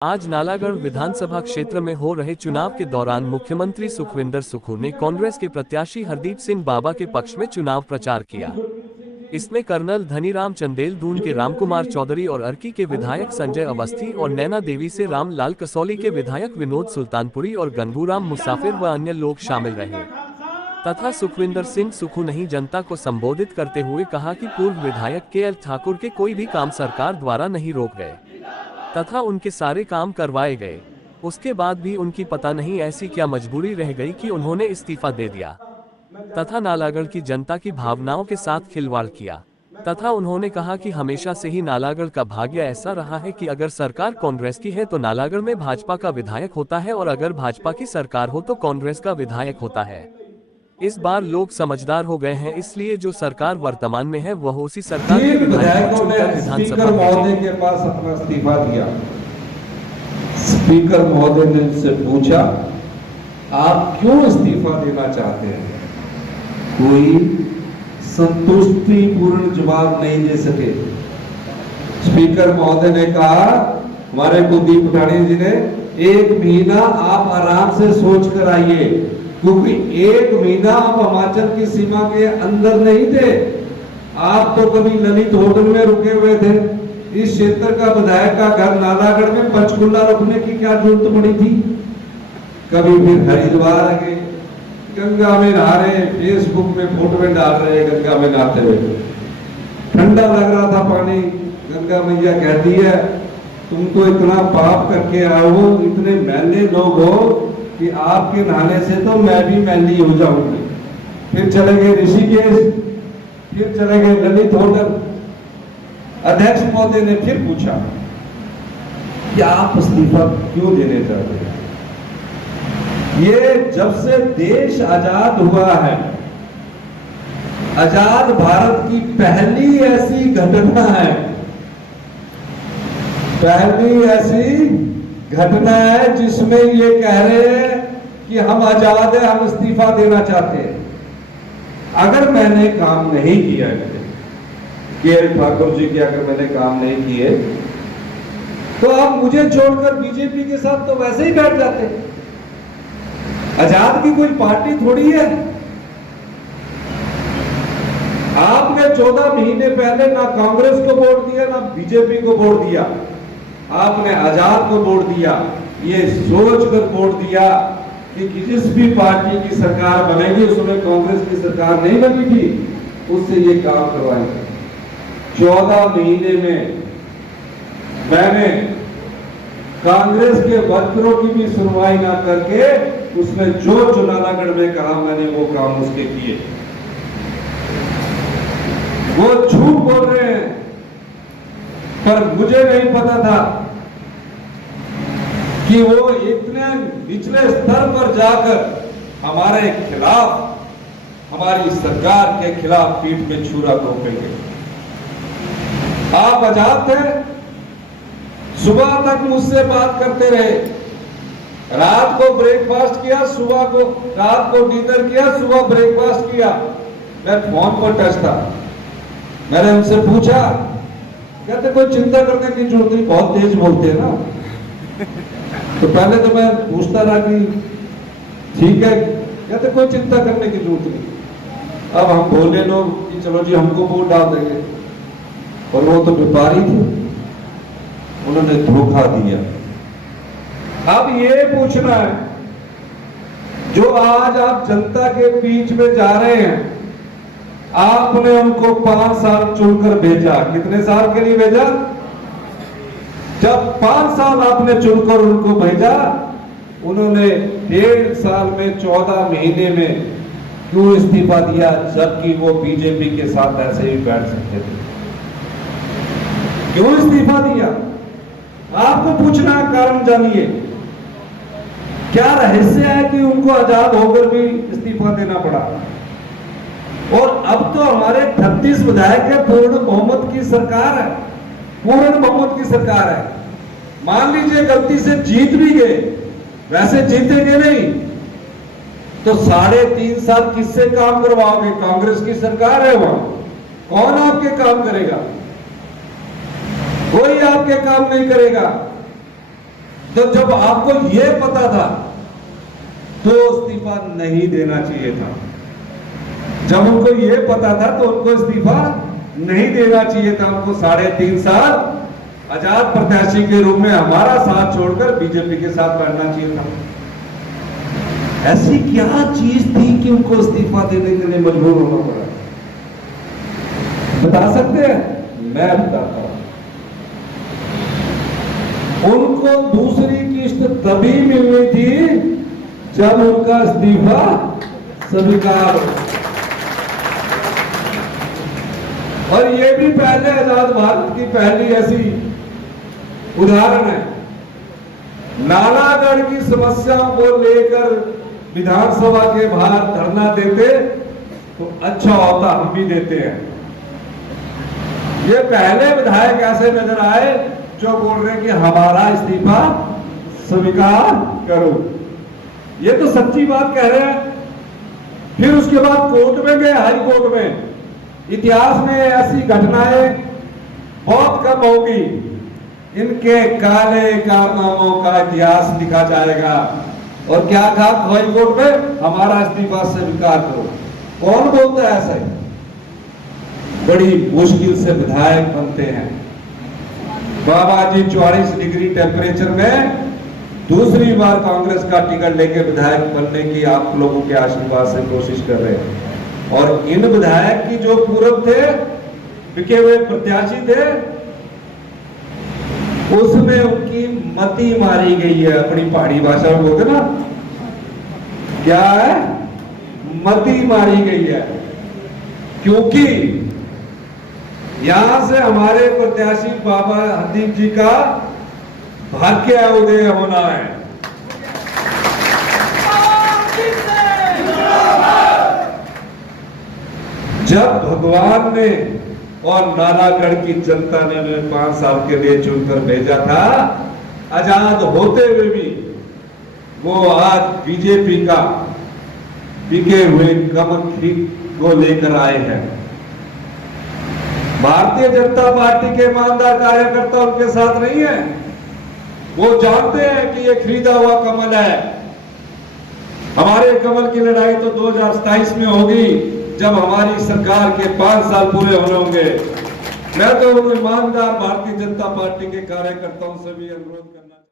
आज नालागढ़ विधानसभा क्षेत्र में हो रहे चुनाव के दौरान मुख्यमंत्री सुखविंदर सुक्खू ने कांग्रेस के प्रत्याशी हरदीप सिंह बाबा के पक्ष में चुनाव प्रचार किया। इसमें कर्नल धनीराम चंदेल दून के रामकुमार चौधरी और अर्की के विधायक संजय अवस्थी और नैना देवी से रामलाल कसौली के विधायक विनोद सुल्तानपुरी और गंगूराम मुसाफिर व अन्य लोग शामिल रहे तथा सुखविंदर सिंह सुक्खू ने जनता को संबोधित करते हुए कहा कि पूर्व विधायक के.एल. ठाकुर के कोई भी काम सरकार द्वारा नहीं रोक गए तथा उनके सारे काम करवाए गए। उसके बाद भी उनकी पता नहीं ऐसी क्या मजबूरी रह गई कि उन्होंने इस्तीफा दे दिया तथा नालागढ़ की जनता की भावनाओं के साथ खिलवाड़ किया तथा उन्होंने कहा कि हमेशा से ही नालागढ़ का भाग्य ऐसा रहा है कि अगर सरकार कांग्रेस की है तो नालागढ़ में भाजपा का विधायक होता है और अगर भाजपा की सरकार हो तो कांग्रेस का विधायक होता है। इस बार लोग समझदार हो गए हैं, इसलिए जो सरकार वर्तमान में है वह उसी सरकार के विधायकों ने स्पीकर महोदय के पास अपना इस्तीफा दिया। स्पीकर महोदय ने उनसे पूछा, आप क्यों इस्तीफा देना चाहते हैं? कोई संतुष्टिपूर्ण जवाब नहीं दे सके। स्पीकर महोदय ने कहा, हमारे कुलदीप पठानिया जी ने, 1 महीना आप आराम से सोच कर आइए, क्योंकि 1 महीना आप हिमाचल की सीमा के अंदर नहीं थे। आप तो कभी ललित होटल में रुके हुए थे। इस क्षेत्र का विधायक का घर नालागढ़ में पंचकुला रुकने की क्या जरूरत पड़ी थी? कभी फिर हरिद्वार गए, गंगा में नहा रहे, फेसबुक में फोटो में डाल रहे गंगा में नहाते हुए। ठंडा लग रहा था पानी, गंगा मैया कहती है, तुम तो इतना पाप करके आए हो, इतने मैले लोग हो कि आपके नहाने से तो मैं भी मैली हो जाऊंगी। फिर चले गए ऋषिकेश, फिर चले गए ललित होटल। अध्यक्ष महोदय ने फिर पूछा कि आप इस्तीफा क्यों देने चाहते हैं? ये जब से देश आजाद हुआ है, आजाद भारत की पहली ऐसी घटना है, पहली ऐसी घटना है जिसमें ये कह रहे हैं कि हम आजाद है, हम इस्तीफा देना चाहते हैं। अगर मैंने काम नहीं किया के.एल. ठाकुर जी के, अगर मैंने काम नहीं किए तो आप मुझे छोड़कर बीजेपी के साथ तो वैसे ही बैठ जाते। आजाद की कोई पार्टी थोड़ी है। आपने 14 महीने पहले ना कांग्रेस को वोट दिया ना बीजेपी को वोट दिया, आपने आजाद को वोट दिया। ये सोच कर वोट दिया कि जिस भी पार्टी की सरकार बनेगी उसमें कांग्रेस की सरकार नहीं बनी थी, उससे ये काम करवाएंगे। 14 महीने में मैंने कांग्रेस के वर्करों की भी सुनवाई ना करके उसने जो नालागढ़ में कहा मैंने वो काम उसके किए। वो झूठ बोल रहे हैं, पर मुझे नहीं पता था कि वो इतने निचले स्तर पर जाकर हमारे खिलाफ, हमारी सरकार के खिलाफ पीठ पे छुरा घोंपेंगे। आप आजाद थे, सुबह तक मुझसे बात करते रहे, रात को ब्रेकफास्ट किया, सुबह को, रात को डिनर किया, सुबह ब्रेकफास्ट किया। मैं फोन पर टच था। मैंने उनसे पूछा, कहते कोई चिंता करने की जरूरत नहीं, बहुत तेज बोलते हैं ना। तो पहले तो मैं पूछता रहा कि ठीक है, कहते कोई चिंता करने की जरूरत नहीं। अब हम बोले लोग कि चलो जी हमको वोट डाल देंगे, और वो तो व्यापारी थे, उन्होंने धोखा दिया। अब ये पूछना है, जो आज आप जनता के बीच में जा रहे हैं, आपने उनको 5 साल चुनकर भेजा। कितने साल के लिए भेजा? जब 5 साल आपने चुनकर उनको भेजा, उन्होंने 1.5 साल में 14 महीने में क्यों इस्तीफा दिया, जबकि वो बीजेपी के साथ ऐसे ही बैठ सकते थे? क्यों इस्तीफा दिया? आपको पूछना, कारण जानिए। क्या रहस्य है कि उनको आजाद होकर भी इस्तीफा देना पड़ा? और अब तो हमारे 38 विधायक है, पूर्ण बहुमत की सरकार है, पूर्ण बहुमत की सरकार है। मान लीजिए गलती से जीत भी गए, वैसे जीतेंगे नहीं तो 3.5 साल किससे काम करवाओगे? कांग्रेस की सरकार है, वहां कौन आपके काम करेगा? कोई आपके काम नहीं करेगा। तो जब आपको यह पता था तो इस्तीफा नहीं देना चाहिए था। जब उनको यह पता था तो उनको इस्तीफा नहीं देना चाहिए था। उनको 3.5 साल आजाद प्रत्याशी के रूप में हमारा साथ छोड़कर बीजेपी के साथ लड़ना चाहिए था। ऐसी क्या चीज थी कि उनको इस्तीफा देने के लिए मजबूर होना पड़ा? बता सकते हैं? मैं बताता हूं। उनको दूसरी किस्त तभी मिलनी थी जब उनका इस्तीफा स्वीकार हो। और ये भी पहले आजाद भारत की पहली ऐसी उदाहरण है। नालागढ़ की समस्याओं को लेकर विधानसभा के बाहर धरना देते तो अच्छा होता, हम भी देते हैं। ये पहले विधायक ऐसे नजर आए जो बोल रहे हैं कि हमारा इस्तीफा स्वीकार करो। ये तो सच्ची बात कह रहे हैं। फिर उसके बाद कोर्ट में गए, हाई कोर्ट में। इतिहास में ऐसी घटनाएं बहुत कम होगी। इनके काले कारनामों का इतिहास लिखा जाएगा। और क्या कहा हाई कोर्ट में? हमारा इस्तीफा स्वीकार करो। कौन बोलता है ऐसा? बड़ी मुश्किल से विधायक बनते हैं। बाबा जी 44 डिग्री टेम्परेचर में दूसरी बार कांग्रेस का टिकट लेके विधायक बनने की आप लोगों के आशीर्वाद से कोशिश कर रहे हैं। और इन विधायक की जो पूर्व थे, बिके हुए प्रत्याशी थे, उसमें उनकी मति मारी गई है। अपनी पहाड़ी भाषा में बोलते ना, क्या है? मति मारी गई है। क्योंकि यहां से हमारे प्रत्याशी बाबा हरदीप जी का भाग्य उदय होना है। जब भगवान ने और नालागढ़ की जनता ने उन्हें 5 साल के लिए चुनकर भेजा था, आजाद होते हुए भी वो आज बीजेपी का बिके हुए कमल को लेकर आए हैं। भारतीय जनता पार्टी के ईमानदार कार्यकर्ता उनके साथ नहीं है। वो जानते हैं कि ये खरीदा हुआ कमल है। हमारे कमल की लड़ाई तो 2027 में होगी, जब हमारी सरकार के 5 साल पूरे होने होंगे। मैं तो ईमानदार भारतीय जनता पार्टी के कार्यकर्ताओं से भी अनुरोध